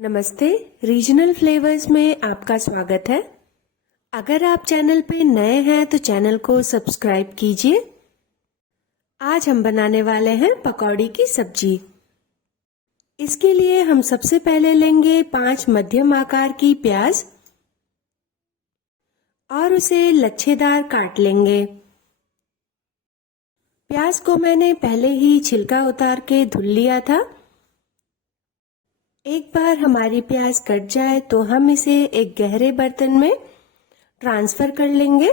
नमस्ते, regional flavours में आपका स्वागत है। अगर आप चैनल पे नए हैं तो चैनल को सब्सक्राइब कीजिए। आज हम बनाने वाले हैं पकौड़ी की सब्जी। इसके लिए हम सबसे पहले लेंगे 5 मध्यम आकार की प्याज और उसे लच्छेदार काट लेंगे। प्याज को मैंने पहले ही छिलका उतार के धुल लिया था। एक बार हमारी प्याज कट जाए तो हम इसे एक गहरे बर्तन में ट्रांसफर कर लेंगे।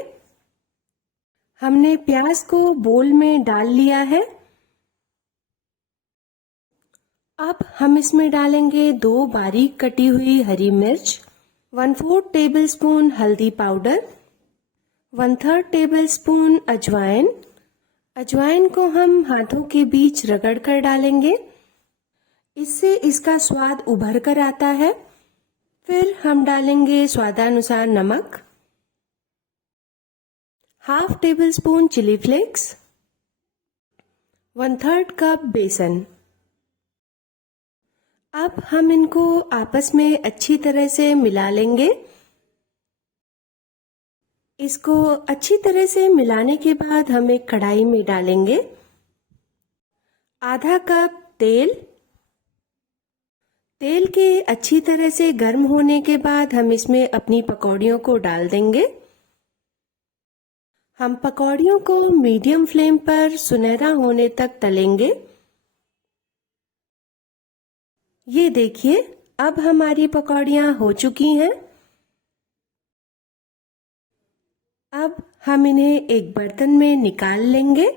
हमने प्याज को बोल में डाल लिया है। अब हम इसमें डालेंगे 2 बारीक कटी हुई हरी मिर्च, 1/4 टेबलस्पून हल्दी पाउडर, 1/3 टेबलस्पून अजवाइन। अजवाइन को हम हाथों के बीच रगड़ कर डालेंगे, इससे इसका स्वाद उभर कर आता है। फिर हम डालेंगे स्वादानुसार नमक, 1/2 टेबलस्पून चिली फ्लेक्स, 1/3 कप बेसन। अब हम इनको आपस में अच्छी तरह से मिला लेंगे। इसको अच्छी तरह से मिलाने के बाद हम एक कढ़ाई में डालेंगे आधा कप तेल। तेल के अच्छी तरह से गर्म होने के बाद हम इसमें अपनी पकौड़ियों को डाल देंगे। हम पकौड़ियों को मीडियम फ्लेम पर सुनहरा होने तक तलेंगे। ये देखिए, अब हमारी पकौड़ियां हो चुकी हैं। अब हम इन्हें एक बर्तन में निकाल लेंगे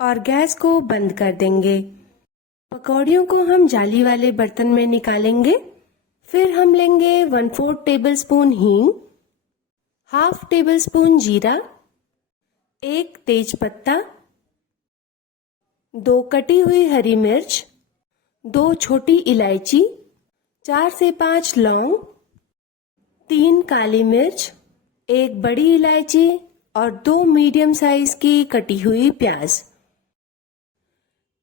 और गैस को बंद कर देंगे। पकौड़ियों को हम जाली वाले बर्तन में निकालेंगे। फिर हम लेंगे 1/4 टेबलस्पून हींग, 1/2 टेबलस्पून जीरा, 1 तेज पत्ता, 2 कटी हुई हरी मिर्च, 2 छोटी इलायची, 4 से 5 लौंग, 3 काली मिर्च, 1 बड़ी इलायची और 2 मीडियम साइज की कटी हुई प्याज।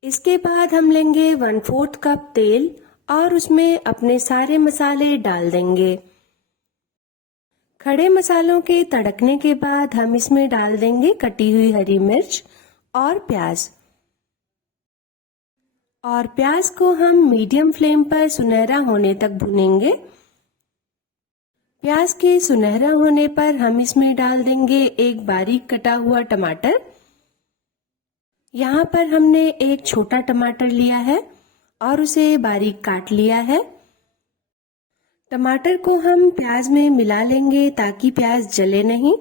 इसके बाद हम लेंगे 1/4 कप तेल और उसमें अपने सारे मसाले डाल देंगे। खड़े मसालों के तड़कने के बाद हम इसमें डाल देंगे कटी हुई हरी मिर्च और प्याज। और प्याज को हम मीडियम फ्लेम पर सुनहरा होने तक भूनेंगे। प्याज के सुनहरा होने पर हम इसमें डाल देंगे एक बारीक कटा हुआ टमाटर। यहाँ पर हमने एक छोटा टमाटर लिया है और उसे बारीक काट लिया है। टमाटर को हम प्याज में मिला लेंगे ताकि प्याज जले नहीं।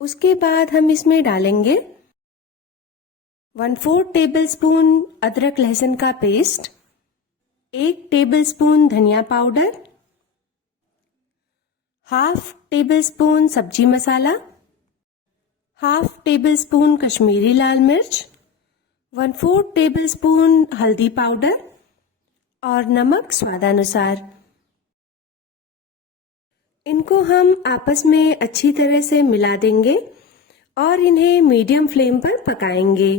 उसके बाद हम इसमें डालेंगे 1/4 टेबलस्पून अदरक लहसुन का पेस्ट, 1 टेबलस्पून धनिया पाउडर, 1/2 टेबलस्पून सब्जी मसाला, 1/2 टेबलस्पून कश्मीरी लाल मिर्च, 1/4 टेबलस्पून हल्दी पाउडर और नमक स्वादानुसार। इनको हम आपस में अच्छी तरह से मिला देंगे और इन्हें मीडियम फ्लेम पर पकाएंगे।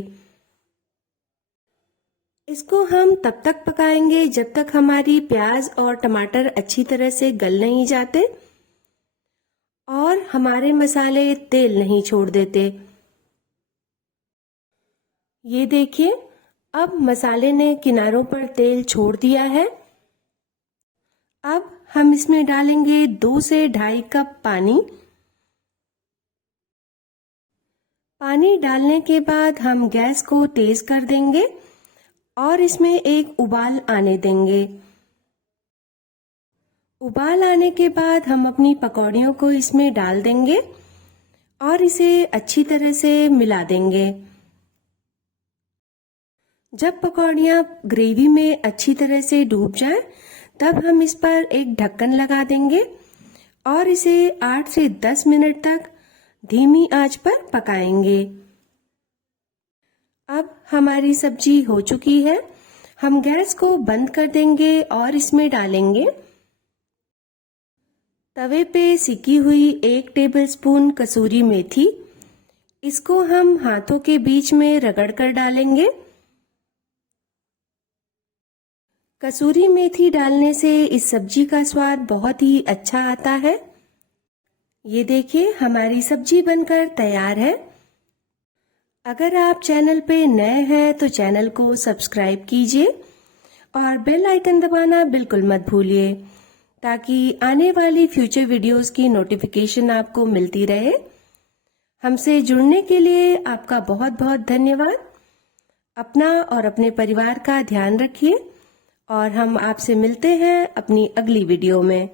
इसको हम तब तक पकाएंगे जब तक हमारी प्याज और टमाटर अच्छी तरह से गल नहीं जाते और हमारे मसाले तेल नहीं छोड़ देते। ये देखिए, अब मसाले ने किनारों पर तेल छोड़ दिया है। अब हम इसमें डालेंगे 2 से 2.5 कप पानी। पानी डालने के बाद हम गैस को तेज कर देंगे और इसमें एक उबाल आने देंगे। उबाल आने के बाद हम अपनी पकौड़ियों को इसमें डाल देंगे और इसे अच्छी तरह से मिला देंगे। जब पकौड़ियाँ ग्रेवी में अच्छी तरह से डूब जाएं, तब हम इस पर एक ढक्कन लगा देंगे और इसे 8 से 10 मिनट तक धीमी आंच पर पकाएंगे। अब हमारी सब्जी हो चुकी है। हम गैस को बंद कर देंगे और इसमें डालेंगे तवे पे सिकी हुई 1 टेबलस्पून कसूरी मेथी। इसको हम हाथों के बीच में रगड़ कर डालेंगे। कसूरी मेथी डालने से इस सब्जी का स्वाद बहुत ही अच्छा आता है। ये देखिए हमारी सब्जी बनकर तैयार है। अगर आप चैनल पे नए हैं तो चैनल को सब्सक्राइब कीजिए और बेल आइकन दबाना बिल्कुल मत भूलिए ताकि आने वाली फ्यूचर वीडियोस की नोटिफिकेशन आपको मिलती रहे। हमसे जुड़ने के लिए आपका बहुत बहुत धन्यवाद। अपना और अपने परिवार का ध्यान रखिए और हम आपसे मिलते हैं अपनी अगली वीडियो में।